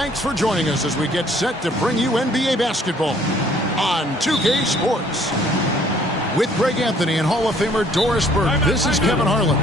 Thanks for joining us as we get set to bring you NBA basketball on 2K Sports. With Greg Anthony and Hall of Famer Doris Burke, this is Kevin Harlan.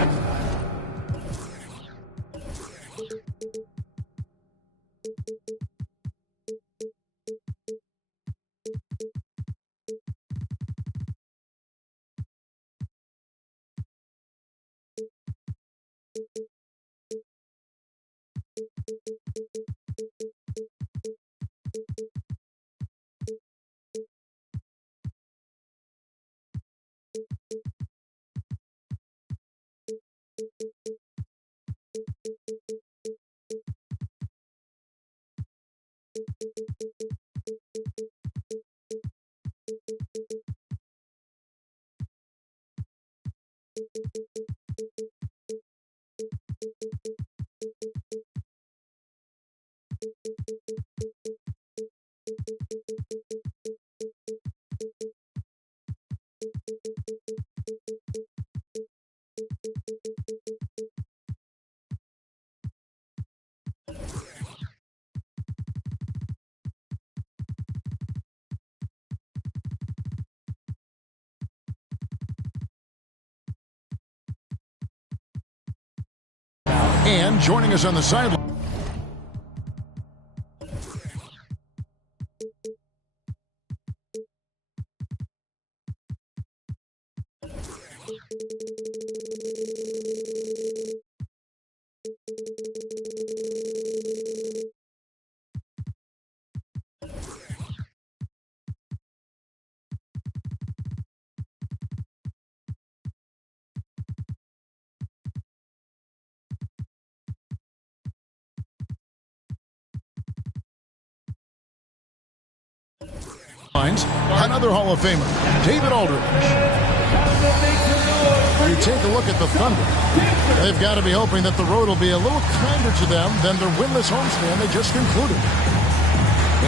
And joining us on the sideline. Another Hall of Famer, David Aldridge. You take a look at the Thunder. They've got to be hoping that the road will be a little kinder to them than their winless homestand they just concluded.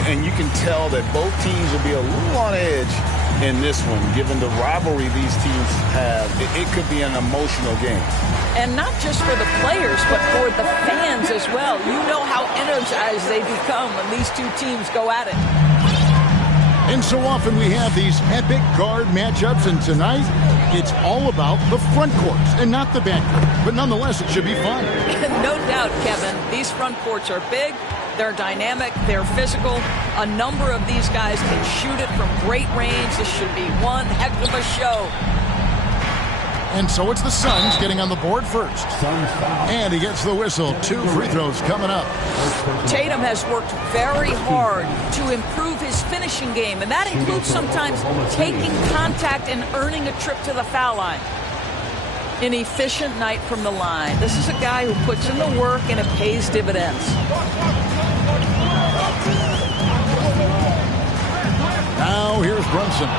And you can tell that both teams will be a little on edge in this one, given the rivalry these teams have. It could be an emotional game. And not just for the players, but for the fans as well. You know how energized they become when these two teams go at it. And so often we have these epic guard matchups, and tonight it's all about the front courts and not the back court. But nonetheless, it should be fun. No doubt, Kevin. These front courts are big, they're dynamic, they're physical. A number of these guys can shoot it from great range. This should be one heck of a show. And so it's the Suns getting on the board first. And he gets the whistle. 2 free throws coming up. Tatum has worked very hard to improve his finishing game, and that includes sometimes taking contact and earning a trip to the foul line. An efficient night from the line. This is a guy who puts in the work, and it pays dividends. Now here's Brunson.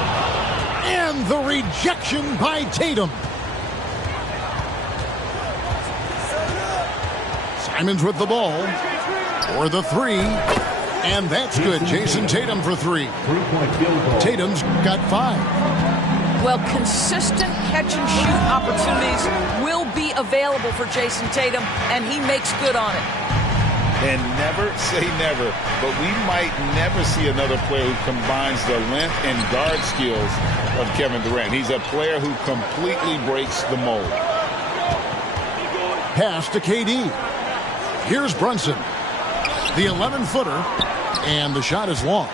And the rejection by Tatum. Simons with the ball for the 3, and that's good. Jason Tatum for 3. Tatum's got 5. Well, consistent catch-and-shoot opportunities will be available for Jason Tatum, and he makes good on it. And never say never, but we might never see another player who combines the length and guard skills of Kevin Durant. He's a player who completely breaks the mold. Pass to KD. Here's Brunson, the 11-footer, and the shot is long.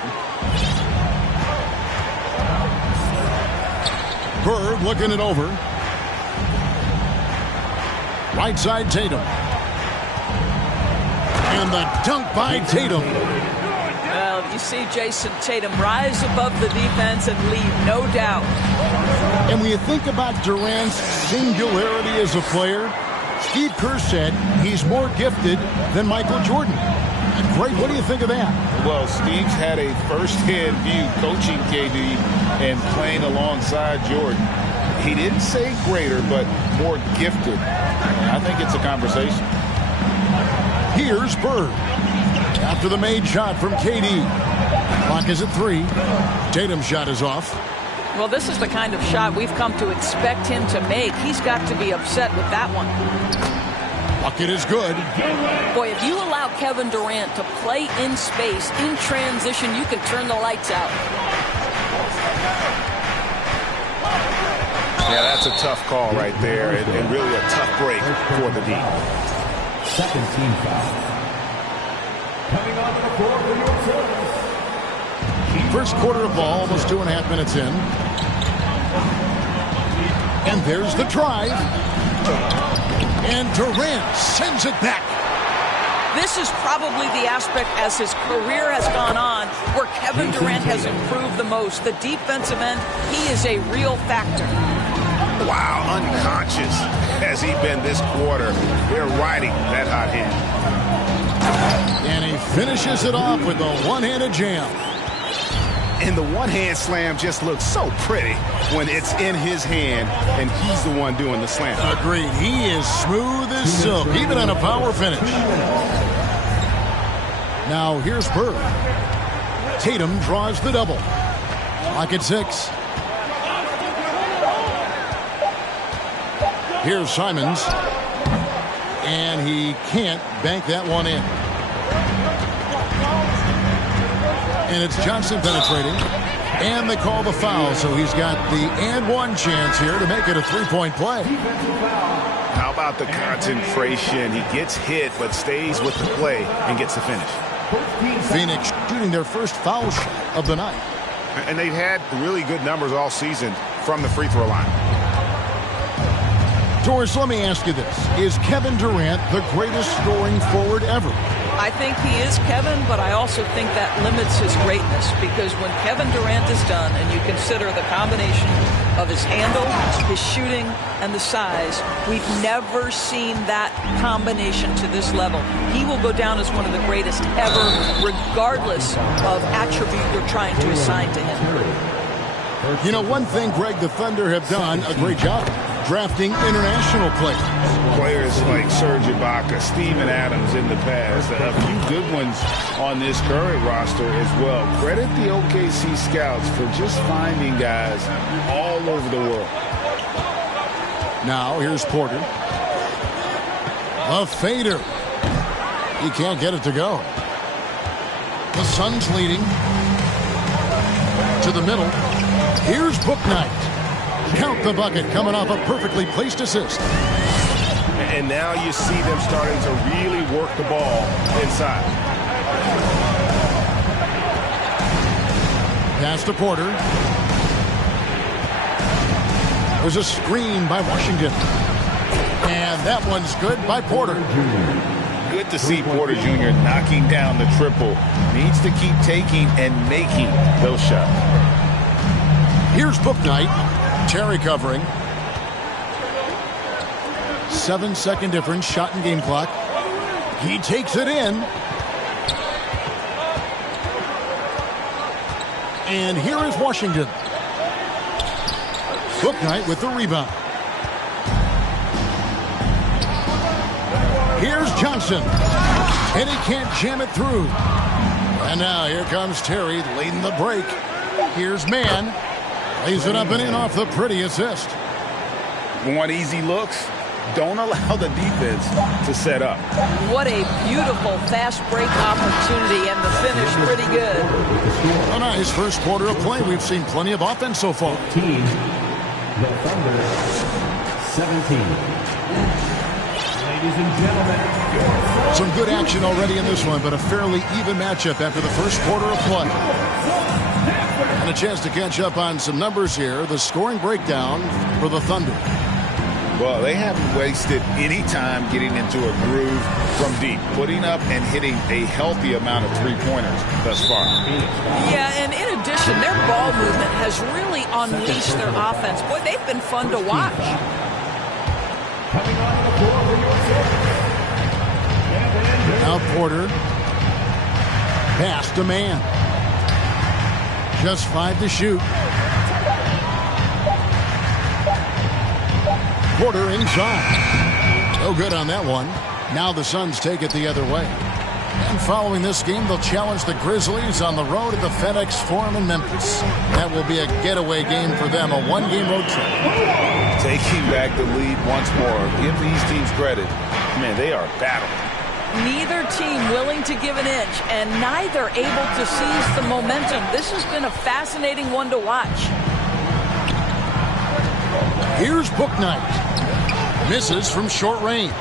Bird looking it over. Right side Tatum. And the dunk by Tatum. Well, you see Jason Tatum rise above the defense and lead, no doubt. And when you think about Durant's singularity as a player, Steve Kerr said he's more gifted than Michael Jordan. And Greg, what do you think of that? Well, Steve's had a first-hand view coaching KD and playing alongside Jordan. He didn't say greater, but more gifted. I think it's a conversation. Here's Bird. After the made shot from KD. Clock is at 3. Tatum's shot is off. Well, this is the kind of shot we've come to expect him to make. He's got to be upset with that one. Bucket is good. Boy, if you allow Kevin Durant to play in space, in transition, you can turn the lights out. Yeah, that's a tough call right there, and really a tough break for the D. Second team foul. Coming onto the floor for your service. First quarter of ball, almost 2.5 minutes in. And there's the drive. And Durant sends it back. This is probably the aspect as his career has gone on where Kevin Durant has improved the most. The defensive end, he is a real factor. Wow, unconscious has he been this quarter. They're riding that hot hand. And he finishes it off with a one-handed jam. And the one-hand slam just looks so pretty when it's in his hand and he's the one doing the slam. Agreed. He is smooth as silk, even on a power finish. Now here's Bird. Tatum draws the double. Clock at 6. Here's Simons. And he can't bank that one in. And it's Johnson penetrating. And they call the foul, so he's got the and one chance here to make it a three-point play. How about the concentration? He gets hit but stays with the play and gets the finish. Phoenix shooting their first foul shot of the night. And they've had really good numbers all season from the free throw line. Doris, let me ask you this. Is Kevin Durant the greatest scoring forward ever? I think he is, Kevin, but I also think that limits his greatness because when Kevin Durant is done and you consider the combination of his handle, his shooting, and the size, we've never seen that combination to this level. He will go down as one of the greatest ever, regardless of attribute you're trying to assign to him. You know, one thing Greg the Thunder have done a great job drafting international players. Players like Serge Ibaka, Steven Adams in the past, a few good ones on this current roster as well. Credit the OKC scouts for just finding guys all over the world. Now here's Porter. A fader. He can't get it to go. The Suns leading. To the middle. Here's Bouknight. Count the bucket coming off a perfectly placed assist. And now you see them starting to really work the ball inside. Pass to Porter. There's a screen by Washington. And that one's good by Porter. Good to see Porter Jr. knocking down the triple. Needs to keep taking and making those shots. Here's Bouknight. Terry covering. 7-second difference, shot and game clock. He takes it in. And here is Washington. Bouknight with the rebound. Here's Johnson. And he can't jam it through. And now here comes Terry leading the break. Here's Mann. Lays it up and in off the pretty assist. Want easy looks? Don't allow the defense to set up. What a beautiful fast break opportunity, and the finish pretty good. A nice first quarter of play. We've seen plenty of offense so far. The Thunder 17. Ladies and gentlemen. Some good action already in this one, but a fairly even matchup after the first quarter of play. And a chance to catch up on some numbers here. The scoring breakdown for the Thunder. Well, they haven't wasted any time getting into a groove from deep, putting up and hitting a healthy amount of three-pointers thus far. Yeah, and in addition, their ball movement has really unleashed their offense. Boy, they've been fun to watch. Now Porter. Pass to Mann. Just 5 to shoot. Porter inside. No good on that one. Now the Suns take it the other way. And following this game, they'll challenge the Grizzlies on the road at the FedEx Forum in Memphis. That will be a getaway game for them, a one-game road trip. Taking back the lead once more. Give these teams credit. Man, they are battling. Neither team willing to give an inch, and neither able to seize the momentum. This has been a fascinating one to watch. Here's Bouknight. Misses from short range.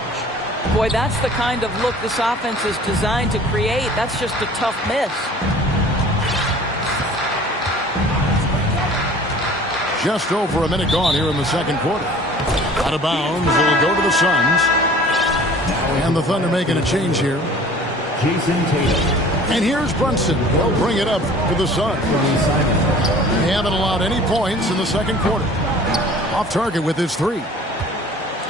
Boy, that's the kind of look this offense is designed to create. That's just a tough miss. Just over a minute gone here in the second quarter. Out of bounds, it'll go to the Suns. And the Thunder making a change here. Jason Tatum. And here's Brunson. They'll bring it up to the Suns. They haven't allowed any points in the second quarter. Off target with his three.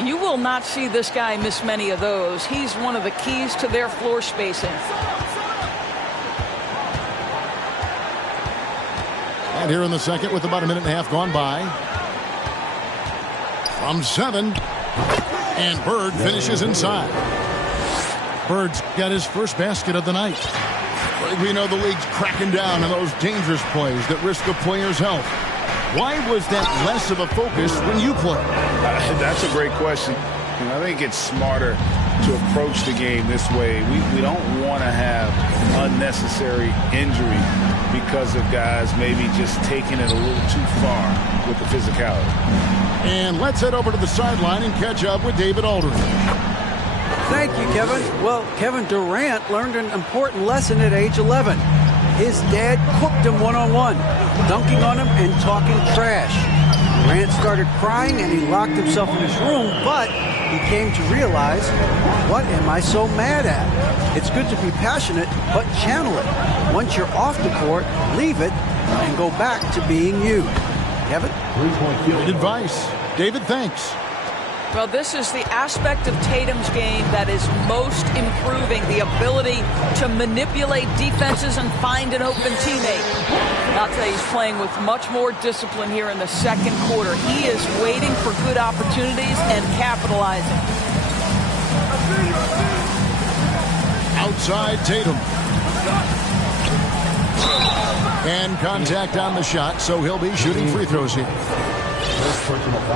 You will not see this guy miss many of those. He's one of the keys to their floor spacing. And here in the second with about a minute and a half gone by. From 7. And Bird finishes inside. Bird's got his first basket of the night. We know the league's cracking down on those dangerous plays that risk a player's health. Why was that less of a focus when you play? That's a great question. And I think it's smarter to approach the game this way. We don't want to have unnecessary injury because of guys maybe just taking it a little too far with the physicality. And let's head over to the sideline and catch up with David Aldridge. Thank you, Kevin. Well, Kevin Durant learned an important lesson at age 11. His dad cooked him one-on-one, dunking on him and talking trash. Durant started crying and he locked himself in his room, but he came to realize, what am I so mad at? It's good to be passionate, but channel it. Once you're off the court, leave it and go back to being you. Kevin? Good advice. David, thanks. Well, this is the aspect of Tatum's game that is most improving, the ability to manipulate defenses and find an open teammate. I'll tell you, he's playing with much more discipline here in the second quarter. He is waiting for good opportunities and capitalizing. Outside Tatum. And contact on the shot, so he'll be shooting free throws here.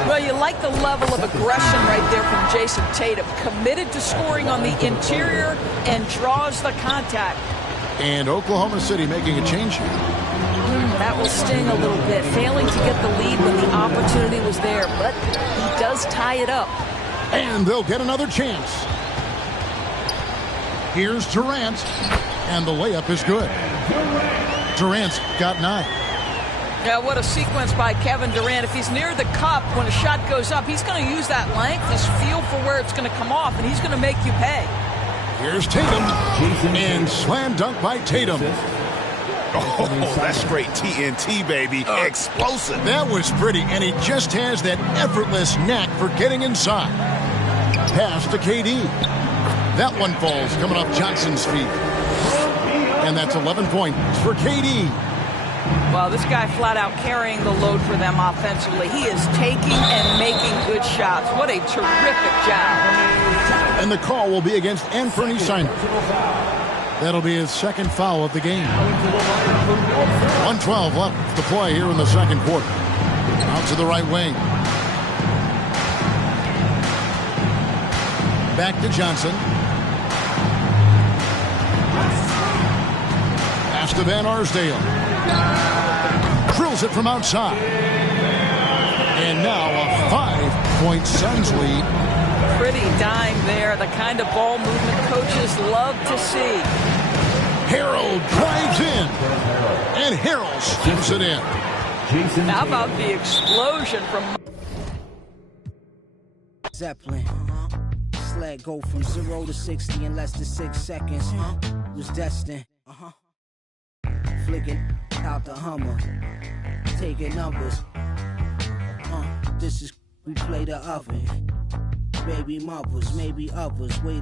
Well, you like the level of aggression right there from Jason Tatum. Committed to scoring on the interior and draws the contact. And Oklahoma City making a change here. That will sting a little bit. Failing to get the lead when the opportunity was there, but he does tie it up. And they'll get another chance. Here's Durant. And the layup is good. Durant's got 9. Yeah, what a sequence by Kevin Durant. If he's near the cup when a shot goes up, he's going to use that length, his feel for where it's going to come off, and he's going to make you pay. Here's Tatum. And slam dunk by Tatum. Oh, that's straight TNT, baby. Explosive. That was pretty, and he just has that effortless knack for getting inside. Pass to KD. That one falls coming off Johnson's feet. And that's 11 points for KD. Well, this guy flat out carrying the load for them offensively. He is taking and making good shots. What a terrific job. And the call will be against Anthony Simons. That'll be his second foul of the game. 1:12 left to play here in the second quarter. Out to the right wing. Back to Johnson. Pass to Van Arsdale. Drills it from outside. And now a 5-point Suns lead. Pretty dime there. The kind of ball movement coaches love to see. Harrell drives in. And Harrell sticks it in. How about the explosion from Zeppelin. Sled go from 0 to 60 in less than 6 seconds. Was destined. Flicking out the Hummer. Taking numbers. This is we play the oven. Baby mothers, maybe others. Wait.